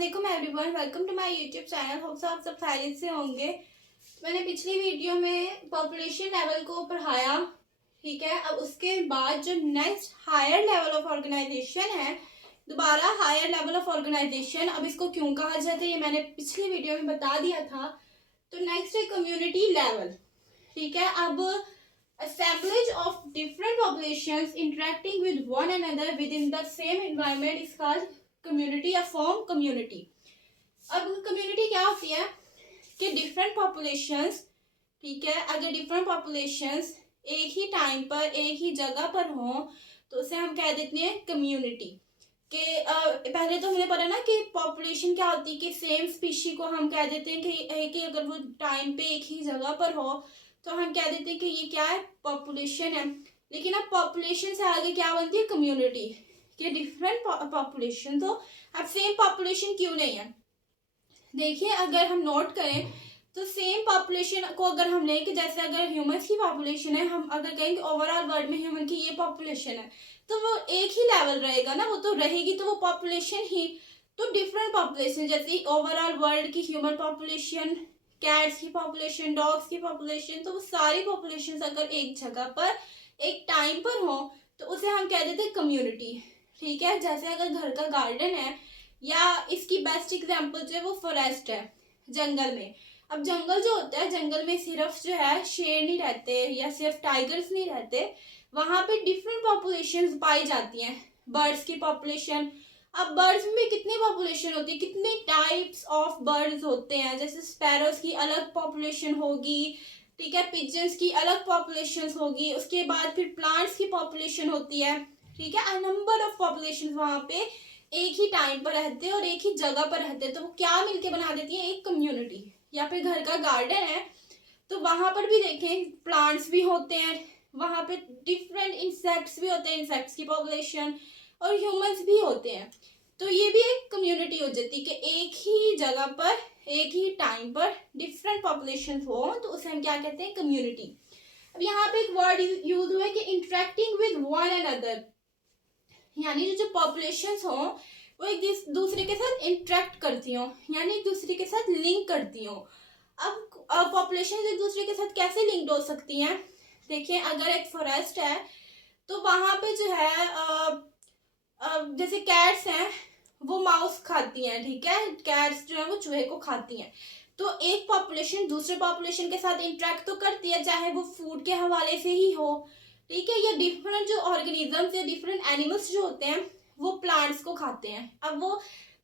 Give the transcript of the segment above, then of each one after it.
अस्सलाम everyone, welcome to my YouTube channel. Hope आप सब खैरियत से होंगे। मैंने पिछली वीडियो में पॉपुलेशन लेवल को पढ़ाया, ठीक है। अब उसके बाद जो next higher level of organization है, दोबारा हायर लेवल ऑफ ऑर्गेनाइजेशन, अब इसको क्यों कहा जाता है ये मैंने पिछली वीडियो में बता दिया था। तो नेक्स्ट है कम्युनिटी लेवल, ठीक है। अब assemblage of different populations interacting with one another within the same environment is called community या form community। अब community क्या होती है कि different populations, ठीक है, अगर different populations एक ही टाइम पर एक ही जगह पर हों तो उसे हम कह देते हैं community के पहले तो हमने पढ़ा ना कि पॉपुलेशन क्या होती है कि सेम स्पीशी को हम कह देते हैं कि अगर वो टाइम पे एक ही जगह पर हो तो हम कह देते हैं कि ये क्या है, पॉपुलेशन है। लेकिन अब पॉपुलेशन से आगे क्या बनती है, कम्युनिटी के डिफरेंट पॉपुलेशन। तो अब सेम पॉपुलेशन क्यों नहीं है, देखिए अगर हम नोट करें तो सेम पॉपुलेशन को अगर हम लें कि जैसे अगर ह्यूमंस की पॉपुलेशन है, हम अगर कहेंगे ओवरऑल वर्ल्ड में ह्यूमन की ये पॉपुलेशन है तो वो एक ही लेवल रहेगा ना, वो तो रहेगी, तो वो पॉपुलेशन ही। तो डिफरेंट पॉपुलेशन जैसे ओवरऑल वर्ल्ड की ह्यूमन पॉपुलेशन, कैट्स की पॉपुलेशन, डॉग्स की पॉपुलेशन, तो वो सारी पॉपुलेशन अगर एक जगह पर एक टाइम पर हो तो उसे हम कह देते हैं कम्युनिटी, ठीक है। जैसे अगर घर का गार्डन है, या इसकी बेस्ट एग्जांपल जो है वो फॉरेस्ट है, जंगल में। अब जंगल जो होता है, जंगल में सिर्फ जो है शेर नहीं रहते या सिर्फ टाइगर्स नहीं रहते, वहां पे डिफरेंट पॉपुलेशन पाई जाती हैं। बर्ड्स की पॉपुलेशन, अब बर्ड्स में कितनी पॉपुलेशन होती है, कितने टाइप्स ऑफ बर्ड्स होते हैं। जैसे स्पैरोज की अलग पॉपुलेशन होगी, ठीक है, पिजन्स की अलग पॉपुलेशन होगी, उसके बाद फिर प्लांट्स की पॉपुलेशन होती है, ठीक है। नंबर ऑफ पॉपुलेशन वहां पे एक ही टाइम पर रहते हैं और एक ही जगह पर रहते हैं, तो वो क्या मिलके बना देती है, एक कम्युनिटी। या फिर घर का गार्डन है तो वहां पर भी देखें प्लांट्स भी होते हैं, वहां पे डिफरेंट इंसेक्ट्स भी होते हैं, इंसेक्ट्स की पॉपुलेशन, और ह्यूमंस भी होते हैं। तो ये भी एक कम्युनिटी हो जाती है कि एक ही जगह पर एक ही टाइम पर डिफरेंट पॉपुलेशन हो, तो उसे हम क्या कहते हैं, कम्युनिटी। अब यहाँ पे एक वर्ड यूज हुआ है कि interacting with one and other, यानी जो पॉपुलेशन हो वो एक दूसरे के साथ इंटरेक्ट करती हो, यानी एक दूसरे के साथ लिंक करती हो। अब पॉपुलेशन एक दूसरे के साथ कैसे लिंक्ड हो सकती हैं, देखिए अगर एक फॉरेस्ट है तो वहां पे जो है जैसे कैट्स हैं वो माउस खाती हैं, ठीक है, कैट्स जो है वो चूहे को खाती हैं। तो एक पॉपुलेशन दूसरे पॉपुलेशन के साथ इंटरेक्ट तो करती है, चाहे वो फूड के हवाले से ही हो, ठीक है, या डिफरेंट जो ऑर्गेनिजम्स या डिफरेंट एनिमल्स जो होते हैं वो प्लांट्स को खाते हैं। अब वो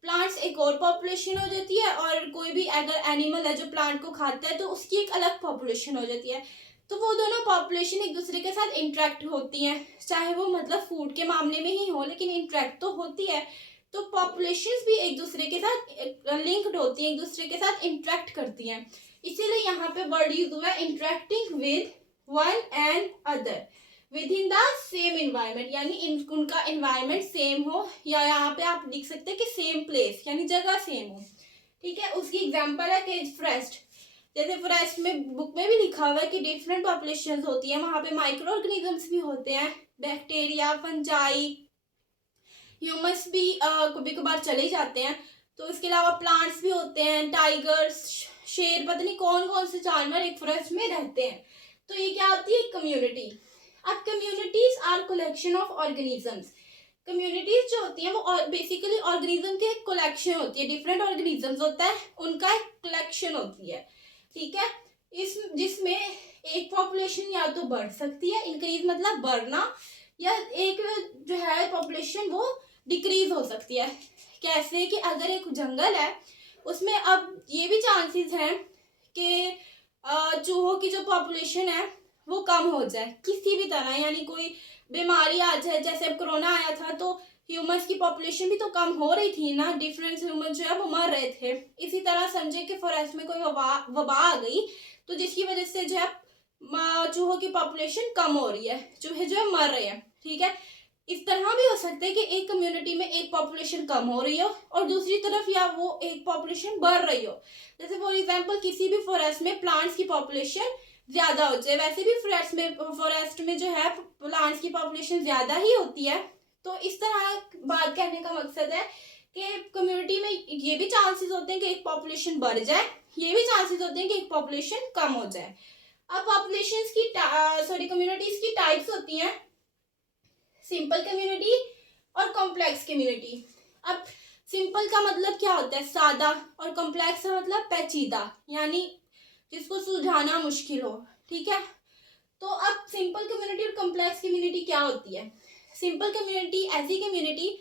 प्लांट्स एक और पॉपुलेशन हो जाती है, और कोई भी अगर एनिमल है जो प्लांट को खाता है तो उसकी एक अलग पॉपुलेशन हो जाती है। तो वो दोनों पॉपुलेशन एक दूसरे के साथ इंटरेक्ट होती हैं, चाहे वो मतलब फूड के मामले में ही हो, लेकिन इंटरेक्ट तो होती है। तो पॉपुलेशंस भी एक दूसरे के साथ लिंक्ड होती हैं, एक दूसरे के साथ इंटरेक्ट करती हैं। इसीलिए यहाँ पे वर्ड यूज हुआ है interacting with one and other with in the same environment, यानी उनका इन्वायरमेंट सेम हो, या यहाँ पे आप लिख सकते हैं कि सेम प्लेस, यानी जगह सेम हो, ठीक है। उसकी एग्जाम्पल है कि फॉरेस्ट, जैसे फॉरेस्ट में बुक में भी लिखा हुआ है कि डिफरेंट पॉपुलेशन होती है, वहां पे माइक्रो ऑर्गेनिजम्स भी होते हैं, बैक्टीरिया, फंजाई, ह्यूमंस भी कभी कभार चले जाते हैं। तो इसके अलावा प्लांट्स भी होते हैं, टाइगर्स, शेर, पता नहीं कौन कौन से जानवर एक फॉरेस्ट में रहते हैं। तो ये क्या होती है, कम्युनिटी। अब communities are collection of organisms, communities जो होती हैं वो बेसिकली ऑर्गेनिज्म की एक कलेक्शन होती है, डिफरेंट ऑर्गेनिजम्स होता है उनका एक कलेक्शन होती है, ठीक है। इस जिसमें एक पॉपुलेशन या तो बढ़ सकती है, इंक्रीज मतलब बढ़ना, या एक जो है पॉपुलेशन वो डिक्रीज हो सकती है। कैसे कि अगर एक जंगल है उसमें अब ये भी चांसेस हैं कि चूहों की जो पॉपुलेशन है वो कम हो जाए किसी भी तरह, यानी कोई बीमारी आ जाए, जैसे अब कोरोना आया था तो ह्यूमंस की पॉपुलेशन भी तो कम हो रही थी ना, डिफरेंट ह्यूमन जो है वो मर रहे थे। इसी तरह समझे कि फॉरेस्ट में कोई वबा आ गई तो जिसकी वजह से जो है चूहों की पॉपुलेशन कम हो रही है, चूहे जो है मर रहे हैं, ठीक है। इस तरह भी हो सकता है कि एक कम्युनिटी में एक पॉपुलेशन कम हो रही हो और दूसरी तरफ या वो एक पॉपुलेशन बढ़ रही हो। जैसे फॉर एग्जांपल किसी भी फॉरेस्ट में प्लांट्स की पॉपुलेशन ज्यादा हो जाए, वैसे भी फॉरेस्ट में जो है प्लांट्स की पॉपुलेशन ज्यादा ही होती है। तो इस तरह बात कहने का मकसद है कि कम्युनिटी में ये भी चांसेस होते हैं कि एक पॉपुलेशन बढ़ जाए, ये भी चांसेस होते हैं कि एक पॉपुलेशन कम हो जाए। अब पॉपुलेशंस की कम्युनिटीज की टाइप्स होती हैं, सिंपल कम्युनिटी और कॉम्प्लेक्स कम्युनिटी। अब सिंपल का मतलब क्या होता है, सादा, और कॉम्प्लेक्स का मतलब पेचीदा, यानी जिसको सुलझाना मुश्किल हो, ठीक है। तो अब सिंपल कम्युनिटी और कॉम्प्लेक्स कम्युनिटी क्या होती है? सिंपल कम्युनिटी ऐसी कम्युनिटी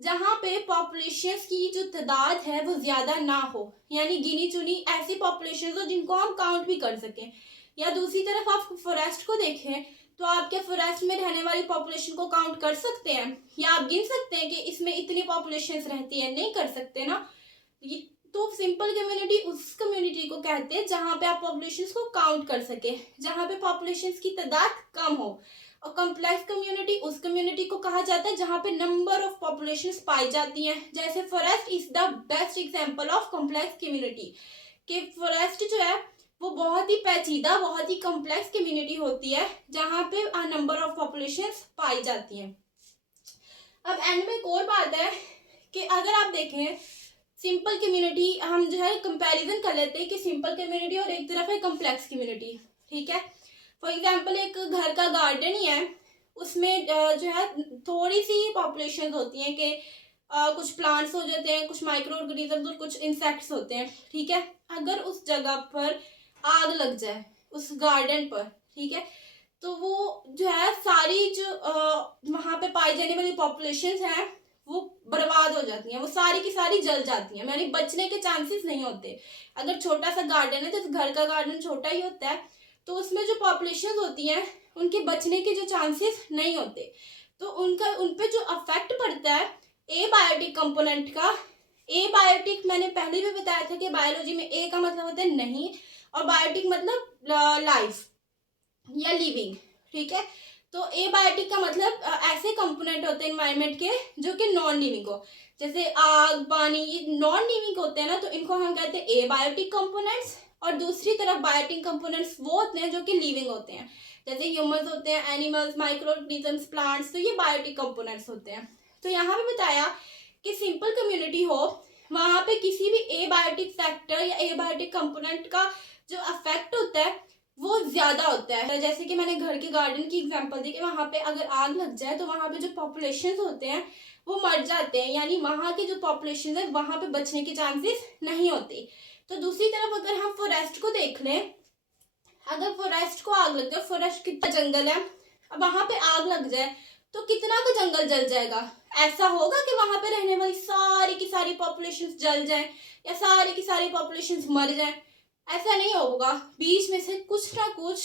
जहाँ पे पॉपुलेशंस की जो तादाद है वो ज़्यादा ना हो, यानी गिनी चुनी ऐसी पॉपुलेशंस हो जिनको हम काउंट भी कर सकें। या दूसरी तरफ आप फॉरेस्ट को देखें तो आप क्या फॉरेस्ट में रहने वाली पॉपुलेशन को काउंट कर सकते हैं, या आप गिन सकते हैं कि इसमें इतनी पॉपुलेशंस रहती है? नहीं कर सकते ना। तो सिंपल कम्युनिटी उस कम्युनिटी को कहते हैं जहाँ पे आप पॉपुलेशंस को काउंट कर सके, जहाँ पे पॉपुलेशंस की तादाद कम हो। और कॉम्प्लेक्स कम्युनिटी उस कम्युनिटी को कहा जाता है जहाँ पे नंबर ऑफ पॉपुलेशंस पाई जाती हैं। जैसे forest is the best example of complex community, कि फॉरेस्ट जो है वो बहुत ही पेचीदा, बहुत ही कॉम्प्लेक्स कम्युनिटी होती है जहाँ पे नंबर ऑफ पॉपुलेशंस पाई जाती हैं। अब एंड में एक और बात है कि अगर आप देखें सिंपल कम्युनिटी, हम जो है कंपैरिजन कर लेते हैं कि सिंपल कम्युनिटी और एक तरफ है कॉम्प्लेक्स कम्युनिटी, ठीक है। फॉर एग्जांपल एक घर का गार्डन ही है, उसमें जो है थोड़ी सी पॉपुलेशन होती हैं कि कुछ प्लांट्स हो जाते हैं, कुछ माइक्रो ऑर्गेनिजम्स और कुछ इंसेक्ट्स होते हैं, ठीक है। अगर उस जगह पर आग लग जाए उस गार्डन पर, ठीक है, तो वो जो है सारी जो वहाँ पे पाई जाने वाली पॉपुलेशंस हैं वो बर्बाद हो जाती हैं, वो सारी की सारी जल जाती हैं, यानी बचने के चांसेस नहीं होते। अगर छोटा सा गार्डन है, तो घर का गार्डन छोटा ही होता है, तो उसमें जो पॉपुलेशन होती हैं उनके बचने के जो चांसेस नहीं होते। तो उनका उन पे जो अफेक्ट पड़ता है एबायोटिक कंपोनेंट का, एबायोटिक मैंने पहले भी बताया था कि बायोलॉजी में ए का मतलब होता है नहीं, और बायोटिक मतलब लाइफ या लिविंग, ठीक है। तो एबायोटिक का मतलब ऐसे कंपोनेंट होते हैं एनवायरनमेंट के जो कि नॉन लिविंग हो, जैसे आग, पानी, ये नॉन लिविंग होते हैं ना, तो इनको हम कहते हैं एबायोटिक कंपोनेंट्स। और दूसरी तरफ बायोटिक कंपोनेंट्स वो होते हैं जो कि लिविंग होते हैं, जैसे ह्यूमंस होते हैं, एनिमल्स, माइक्रो ऑर्गेनिजम्स, प्लांट्स, तो ये बायोटिक कंपोनेंट्स होते हैं। तो यहाँ पे बताया कि सिंपल कम्युनिटी हो वहाँ पे किसी भी एबायोटिक फैक्टर या एबायोटिक कंपोनेंट का जो अफेक्ट होता है वो ज्यादा होता है। जैसे कि मैंने घर के गार्डन की एग्जांपल दी कि वहाँ पे अगर आग लग जाए तो वहाँ पे जो पॉपुलेशन होते हैं वो मर जाते हैं, यानी वहाँ के जो पॉपुलेशन है वहाँ पे बचने के चांसेस नहीं होते। तो दूसरी तरफ अगर हम फॉरेस्ट को देख लें, अगर फॉरेस्ट को आग लग जाए, फॉरेस्ट कितना जंगल है, अब वहाँ पे आग लग जाए तो कितना का जंगल जल जाएगा? ऐसा होगा कि वहाँ पे रहने वाली सारी की सारी पॉपुलेशन जल जाए या सारी की सारी पॉपुलेशन मर जाए? ऐसा नहीं होगा, बीच में से कुछ ना कुछ,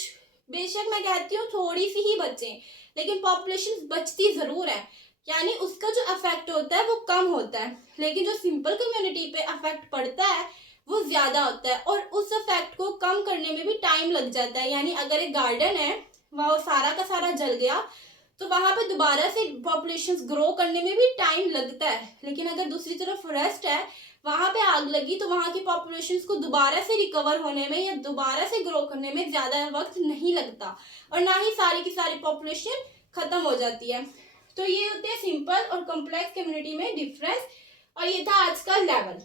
बेशक मैं कहती हूँ थोड़ी सी ही बचे, लेकिन पॉपुलेशन बचती जरूर है, यानी उसका जो अफेक्ट होता है वो कम होता है, लेकिन जो सिंपल कम्युनिटी पे अफेक्ट पड़ता है वो ज्यादा होता है, और उस इफेक्ट को कम करने में भी टाइम लग जाता है। यानी अगर एक गार्डन है वह सारा का सारा जल गया तो वहां पे दोबारा से पॉपुलेशन ग्रो करने में भी टाइम लगता है, लेकिन अगर दूसरी तरफ फॉरेस्ट है, वहां पे आग लगी तो वहां की पॉपुलेशन को दोबारा से रिकवर होने में या दोबारा से ग्रो करने में ज्यादा वक्त नहीं लगता, और ना ही सारी की सारी पॉपुलेशन खत्म हो जाती है। तो ये होते हैं सिंपल और कॉम्प्लेक्स कम्युनिटी में डिफरेंस, और ये था आज का लेवल।